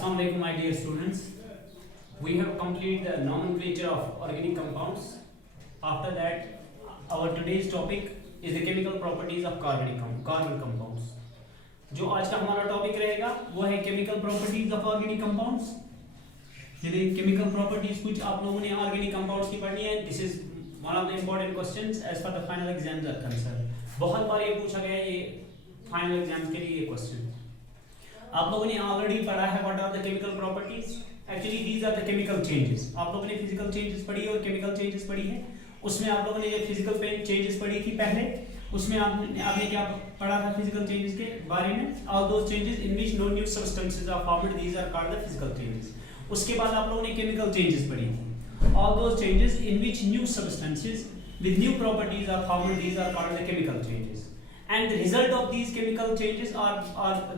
Assalamu alaikum, my dear students. We have completed the nomenclature of organic compounds. After that, our today's topic is the chemical properties of carbon compounds. जो आज का हमारा topic रहेगा वो है chemical properties of organic compounds. यदि chemical properties कुछ आप लोगों ने ऑर्गेनिक कंपाउंड्स की पढ़नी है, this is one of the important questions as per the final exams are concern. बहुत बार ये पूछा गया है, ये फाइनल एग्जाम्स के लिए ये क्वेश्चन. आप लोगों ने ऑलरेडी पढ़ा है what are the chemical properties. Actually these are the chemical changes. आप लोगों ने फिजिकल चेंजेस पढ़ी और केमिकल चेंजेस पढ़ी है. उसमें आप लोगों ने ये फिजिकल चेंजेस पढ़ी थी पहले. उसमें आपने क्या पढ़ा था फिजिकल चेंजेस के बारे में? All those changes in which no new substances are formed, these are called the physical changes. उसके बाद आप लोगों ने केमिकल चेंजेस पढ़ी थी. All those changes in which new substances with new properties are formed, these are called the chemical changes, and the result of these chemical changes are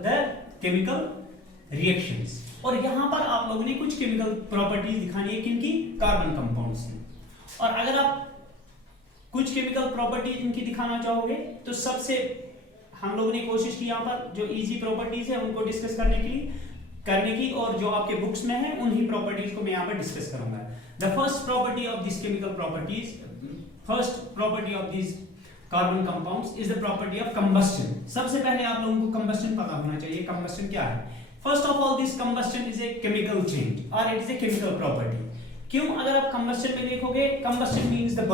the chemical reactions. और यहाँ पर आप लोगों ने कुछ chemical properties दिखानी है किनकी? कार्बन कंपाउंड्स की. और अगर आप कुछ chemical properties इनकी दिखाना चाहोगे तो सबसे हम लोगों ने कोशिश की यहाँ पर जो easy properties है उनको डिस्कस करने की और जो आपके बुक्स में है उन्हीं प्रॉपर्टीज को मैं यहाँ पर डिस्कस करूंगा. The first property of this chemical properties, first property of this carbon compounds is the property of combustion. सबसे पहले आप लोगों को कंबस्शन पता होना चाहिए. कंबस्शन क्या है? First of all this combustion is a chemical change और it is a chemical property. क्यों? अगर आप कंबस्शन में देखोगे, combustion means the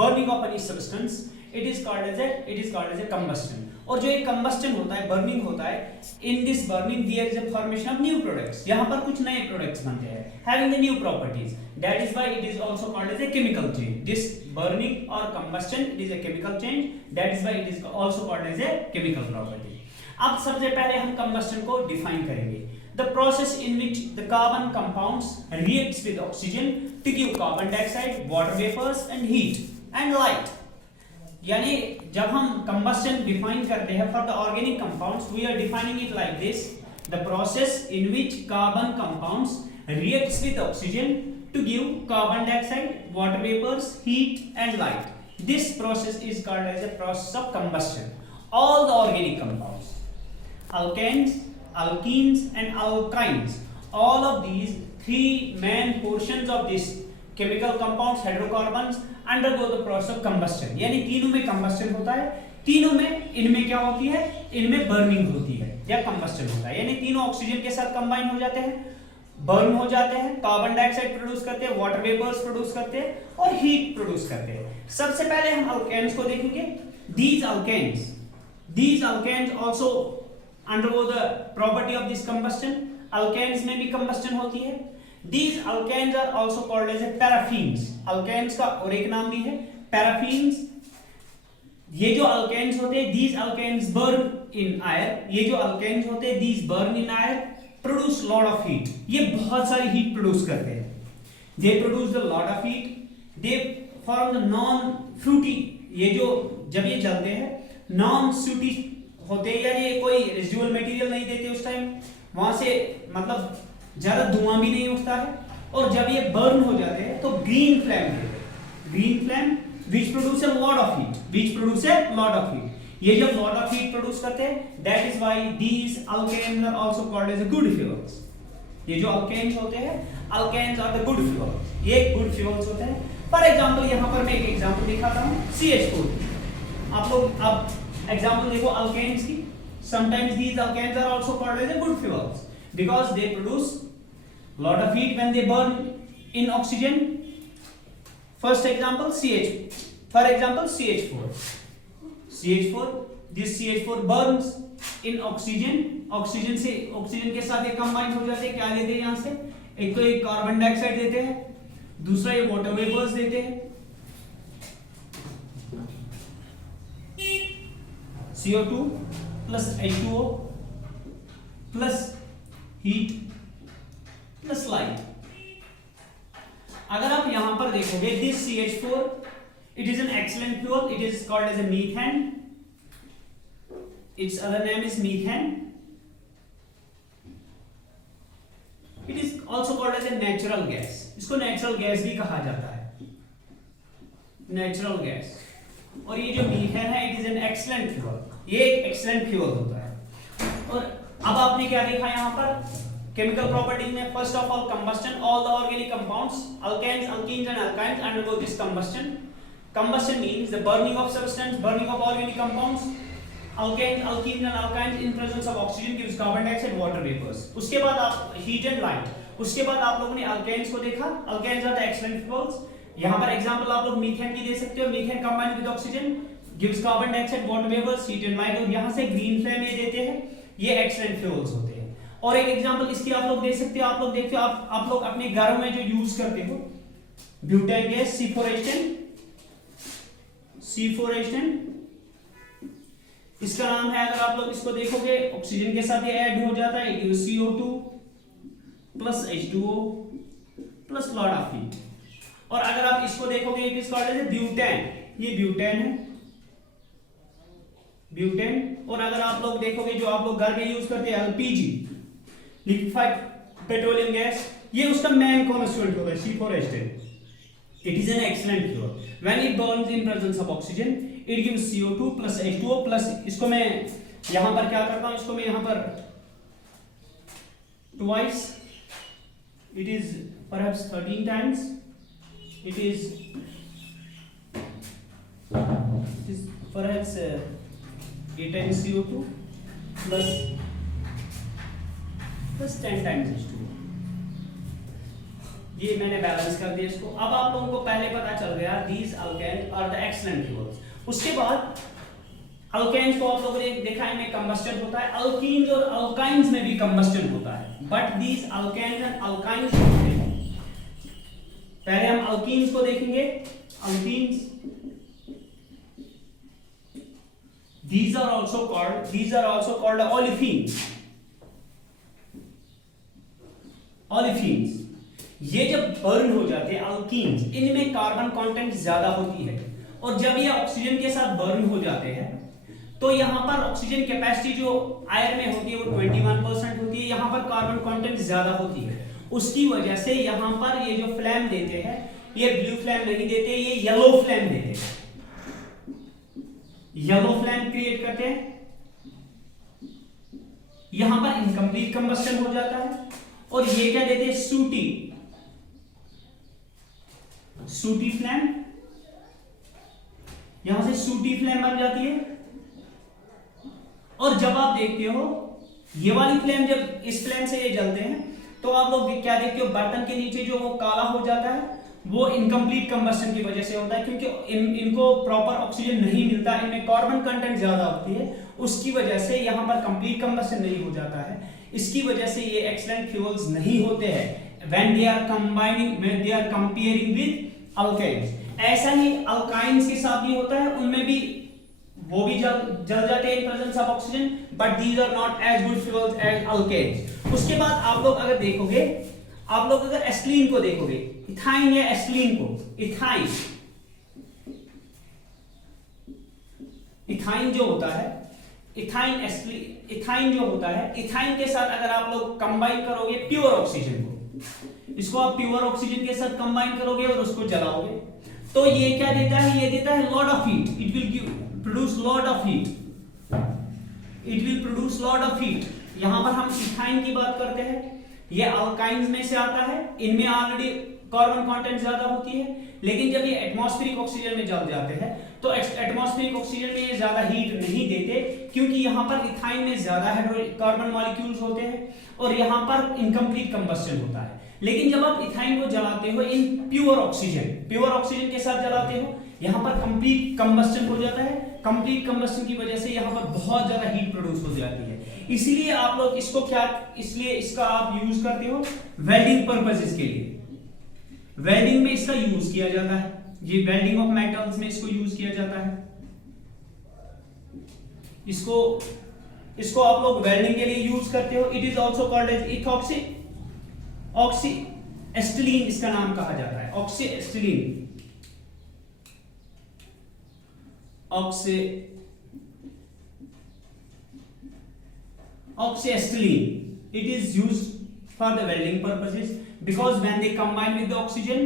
burning of any substance. It is called as a combustion. और जो एक कंबस्शन होता है, बर्निंग होता है, in this burning there is a formation of new products. यहाँ पर कुछ नए प्रोडक्ट्स बनते हैं having the new properties. That is why it is also called as a chemical change. This burning और combustion it is a chemical change. That is why it is also called as a chemical property. अब सबसे पहले हम combustion को define करेंगे. The process in which the carbon compounds reacts with oxygen to give carbon dioxide, water vapors and heat and light. यानी जब हम combustion define करते हैं for the organic compounds, we are defining it like this: the process in which carbon compounds reacts with oxygen to give carbon dioxide, water vapors, heat and light. This process is called as a process of combustion. All the organic compounds, alkanes, alkenes and alkynes, all of these three main portions of this chemical compounds, hydrocarbons, undergo the process of combustion. यानी तीनों में combustion होता है. तीनों में इनमें क्या होती है? इनमें burning होती है या combustion होता है. यानी तीनों ऑक्सीजन के साथ कंबाइन हो जाते हैं, बर्न हो जाते हैं, कार्बन डाइऑक्साइड प्रोड्यूस करते हैं, वाटर वेपर्स प्रोड्यूस करते हैं और हीट प्रोड्यूस करते हैं. सबसे पहले हम अल्केन्स को देखेंगे. these alkanes also undergo the property of this combustion. alkanes में भी combustion होती है. These alkanes are also called as a paraffins. alkanes का और एक नाम भी है paraffins. ये जो alkanes होते हैं, these alkanes burn in air. ये जो alkanes होते हैं, these burn in air, produce lot of heat. ये बहुत सारी heat produce करते हैं. They produce the lot of heat. They form the non-fruity. ये जो जब ये चलते हैं non-fruity होते हैं, यानी कोई रेजिडुअल मटेरियल नहीं देते उस टाइम, वहां से मतलब ज्यादा धुआं भी नहीं उठता है. और जब ये बर्न हो जाते हैं तो ग्रीन फ्लेम देते हैं. Green flame which produce a lot of heat. ये जब lot of heat प्रोड्यूस करते हैं, that is why these alkanes are also called as good fuels. ये जो alkanes होते हैं, alkanes are the good fuels. ये good fuels होते हैं. फॉर एग्जांपल यहाँ पर मैं एक एग्जांपल दिखाता हूँ, CH4. आप लोग अब एग्जांपल देखो alkanes की. Sometimes these alkanes are also called as good fuels because they produce lot of heat when they burn in oxygen. First example CH. For example CH4. This CH4 burns in oxygen. Oxygen के साथ एक combine हो जाते हैं. क्या देते हैं यहाँ से? एक तो एक कार्बन डाइऑक्साइड देते हैं, दूसरा ये वाटर वेपर्स देते हैं. CO2 plus H2O plus heat plus light. अगर आप यहां पर देखोगे, this CH4 it is an excellent fuel. It is called as a methane. Its other name is methane. It is also called as a natural gas. इसको natural gas भी कहा जाता है, natural gas. और ये जो मीथेन है, it is an excellent fuel. ये एक एक्सीलेंट फ्यूल होता है. और अब आपने क्या देखा यहाँ पर केमिकल प्रॉपर्टीज में first of all combustion, all the organic compounds alkanes, alkenes and alkynes undergo this combustion. Combustion means the burning of substance, burning of organic compounds, alkanes, alkenes and alkynes in presence of oxygen gives carbon dioxide, water vapors. उसके बाद आप heat and light. उसके बाद आप लोगों ने alkanes को देखा. Alkanes are the excellent fuels. यहाँ पर एग्जांपल आप लोग मीथेन की दे सकते हो. Methane combined with oxygen gives carbon dioxide, water vapors, heat and light. और यहाँ से green flame ये देते हैं. ये excellent fuels होते हैं. और एक एग्जांपल इसकी आप लोग दे सकते हो. आप लोग देखते हो आप लोग अपने घरों में जो यूज करते हो ब्यूटेन गैस, सीफोरेशन इसका नाम है. अगर आप लोग इसको देखोगे ऑक्सीजन के साथ ये ऐड हो जाता है. It gives CO2 plus H2O plus lot of heat. और अगर आप इसको देखोगे it is called as butane. ये ब्यूटेन है, ब्यूटेन. और अगर आप लोग देखोगे जो आप लोग घर में यूज करते हैं LPG, लिक्विफाइड पेट्रोलियम गैस, ये उसका मेन कॉन्स्टिट्यूएंट होता है सीफोरेस्टेन. It is an excellent fuel. When it burns in presence of oxygen, it gives CO2 plus H2O plus. इसको मैं यहाँ पर क्या करता हूँ, इसको मैं यहाँ पर twice, it is perhaps 13 times, it is perhaps 8 times CO2 plus 10 times H2O. ये मैंने बैलेंस कर दिया इसको. अब आप लोगों को पहले पता चल गया these alkanes are the excellent fuels. उसके बाद alkanes को आप लोगों ने देखा इनमें combustion होता है. alkenes और alkynes में भी combustion होता है. but these alkanes and alkynes होते हैं. पहले हम alkenes को देखेंगे. alkenes these are also called olefins. olefins ये जब बर्न हो जाते हैं अल्कीन्स, इनमें कार्बन कंटेंट ज्यादा होती है. और जब ये ऑक्सीजन के साथ बर्न हो जाते हैं तो यहाँ पर ऑक्सीजन कैपेसिटी जो आयर में होती है वो 21% होती है. यहाँ पर कार्बन कंटेंट ज्यादा होती है. उसकी वजह से यहाँ पर ये जो फ्लेम देते हैं ये ब्लू फ्लेम नहीं देते, ये येलो फ्लेम देते हैं. येलो फ्लेम क्रिएट करते हैं. यहाँ पर इनकम्प्लीट कंबस्शन हो जाता है. और ये क्या देते हैं, सूटी फ्लेम. यहां से सूटी फ्लेम बन जाती है. और जब आप देखते हो ये वाली फ्लेम, जब इस फ्लेम से ये जलते हैं तो आप लोग क्या देखते हो, बर्तन के नीचे जो वो काला हो जाता है वो इनकम्प्लीट कंबस्शन की वजह से होता है. क्योंकि इनको प्रॉपर ऑक्सीजन नहीं मिलता, इनमें कार्बन कंटेंट ज्यादा होती है. उसकी वजह से यहां पर कंप्लीट कंबस्शन नहीं हो जाता है. इसकी वजह से ये एक्सीलेंट फ्यूल्स नहीं होते हैं when they are comparing with alkanes. ऐसा ही alkynes के साथ भी होता है. उनमें भी वो भी जल जाते हैं in presence of oxygen, but these are not as good fuels as alkanes. उसके बाद आप लोग अगर देखोगे, आप लोग अगर एस्टिलीन को देखोगे, इथाइन या एस्टिलीन को, इथाइन जो होता है, इथाइन जो होता है, इथाइन के साथ अगर आप लोग कंबाइन करोगे प्योर ऑक्सीजन को, इसको आप प्योर ऑक्सीजन के साथ कंबाइन करोगे और उसको जलाओगे तो ये क्या देता है, ये देता है lot of heat. It will produce lot of heat. यहां पर हम इथाइन की बात करते हैं. ये अल्काइन्स में से आता है. इनमें ऑलरेडी कार्बन कंटेंट ज्यादा होती है. लेकिन जब ये एटमॉस्फेरिक ऑक्सीजन में जल जाते हैं तो एटमॉस्फेरिक ऑक्सीजन में ये ज्यादा हीट नहीं देते, क्योंकि यहां पर इथाइन में ज्यादा कार्बन मॉलिक्यूल्स होते हैं और यहां पर इनकम्प्लीट कंबस्शन होता है. लेकिन जब आप इथाइन को जलाते हो इन प्योर ऑक्सीजन के साथ जलाते हो, यहां पर कंप्लीट कंबस्शन हो जाता है. कंप्लीट कंबस्शन की वजह से यहां पर बहुत ज्यादा हीट प्रोड्यूस हो जाती है. इसीलिए आप लोग इसका आप यूज करते हो वेल्डिंग पर्पसेस के लिए. वेल्डिंग में इसका यूज किया जाता है. ये वेल्डिंग ऑफ मेटल्स में इसको यूज किया जाता है. इसको आप लोग वेल्डिंग के लिए यूज करते हो. It is also called as oxyacetylene इसका नाम कहा जाता है. Oxyacetylene. It is used for the welding purposes because when they combine with the oxygen,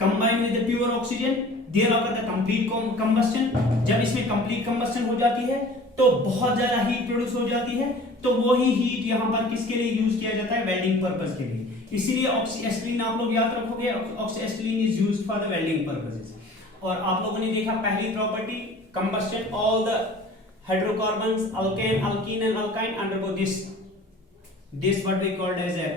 combine with the pure oxygen, there occur the complete combustion. जब इसमें complete combustion हो जाती है तो बहुत ज्यादा हीट प्रोड्यूस हो जाती है, तो वो ही हीट यहाँ पर किसके लिए यूज किया जाता है, वेल्डिंग पर्पस के लिए। इसीलिए ऑक्सीएसिटिलीन आप लोग याद रखोगे, oxyacetylene is used for the welding purposes. और आप लोगों ने देखा पहली property combustion, all the hydrocarbons alkane, alkene and alkyne undergo this what we called as a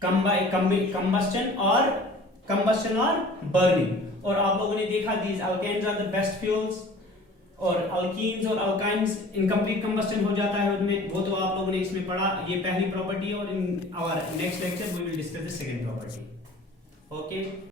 combustion or burning। और आप लोगों ने देखा these alkanes are the best fuels, और alkenes और alkynes incomplete combustion हो जाता है उनमें, वो तो आप लोगों ने इसमें पढ़ा। ये पहली प्रॉपर्टी है, और in our next lecture we will discuss the second property। okay।